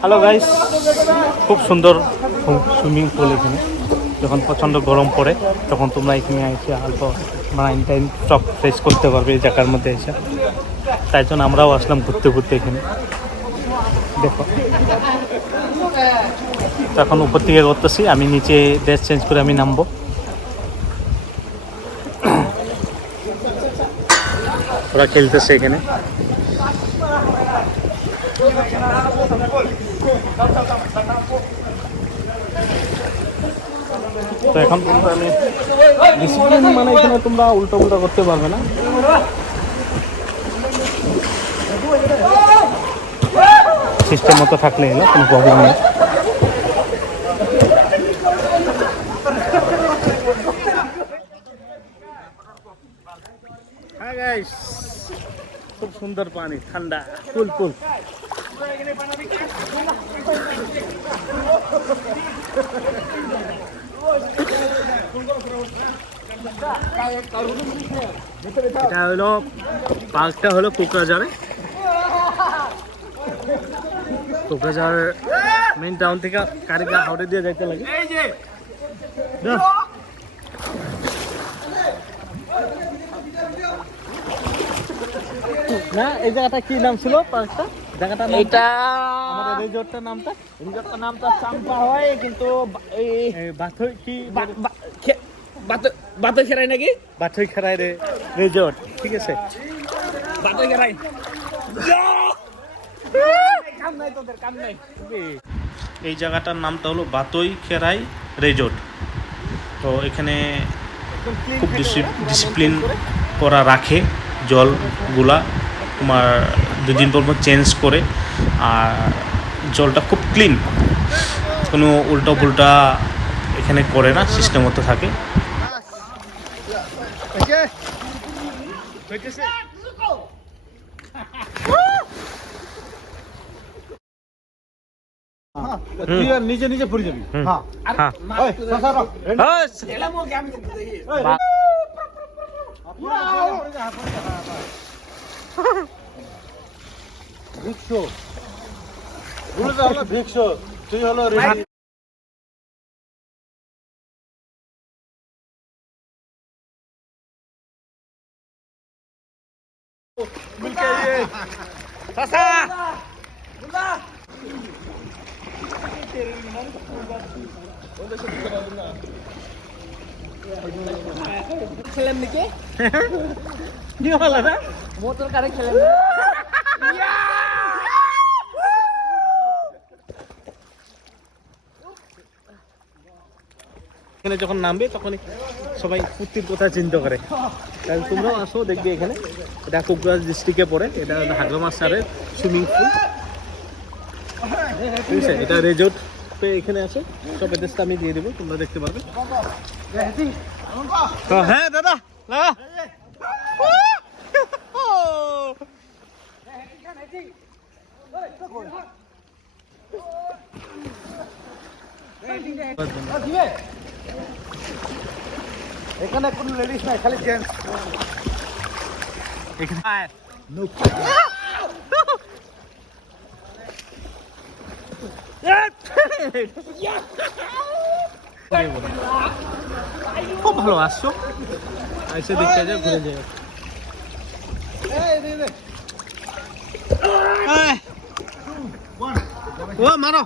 Hello guys, খুব সুন্দর swimming pool এখানে। যখন প্রচণ্ড গরম পড়ে তখন তোমরা এখানে এসে অল্প মাইন্ড টাইম সব ফ্রেশ করতে পারবে এই জায়গার মধ্যে এসে। তাই জন্য আমরাও আসলাম ঘুরতে ঘুরতে এখানে। দেখো এখন উপর থেকে করতেছি, আমি নিচে ড্রেস চেঞ্জ করে আমি নামবো। ওরা খেলতেছে এখানে। তো এখন তোমরা আমি ডিসিপ্লিন মানে এখানে তোমরা উল্টো উল্টো করতে পারবে না। সিস্টেম মতো থাকলে এলো কোনো প্রবলেম নেই। হ্যাঁ গাইস, খুব সুন্দর পানি, ঠান্ডা কুল কুল। এটা হলো পার্কটা হলো কোকরাঝারে। কোকরাঝার মেইন টাউন থেকে কারিগা হাওড়ে দিয়ে যাইতে লাগে। না এই জায়গাটা কি নাম ছিল পার্কটা? জায়গাটা এটা আমাদের রিসোর্টটার নামটা চাম্পা হয়, কিন্তু এই বাথই কি বাতে খেরাই নাকি বাথই খেরাই রিসোর্ট, ঠিক আছে? বাতে খেরাই কাম নাই, তোদের কাম নাই। এই জায়গাটার নামটা হলো বাতই খেরাই রিসোর্ট। তো এখানে খুব ডিসিপ্লিন করা রাখে, জলগুলা তোমার 2 দিন পর চেঞ্জ করে, আর জলটা খুব ক্লিন, কোনো উল্টো পুল্টা এখানে করে না, সিস্টেম মতো থাকে। নিজে নিজে পড়ে যাবি। ভিক্ষু তুই হলো খেলেন নাকি কি হলো না? মোটর কারে খেলেন? এখানে যখন নামবে তখনই সবাই ফুর্তির কথা চিন্তা করে। তাহলে তোমরাও আসো, দেখবে এখানে। এটা কোকরাঝার ডিস্ট্রিক্টে পড়ে। এটা হাগ্রামার সারের সুইমিং পুল, ঠিক আছে? এটা রিসোর্ট এখানে আছে। সব অ্যাড্রেসটা আমি দিয়ে দেবো, তোমরা দেখতে পারবে। হ্যাঁ দাদা, এখানে কোনো লেডিস নাই, খালি জেন্টস। এখানে খুব ভালো, আসছো এসে দেখতে যায়, ঘুরে যায়। ও মারো।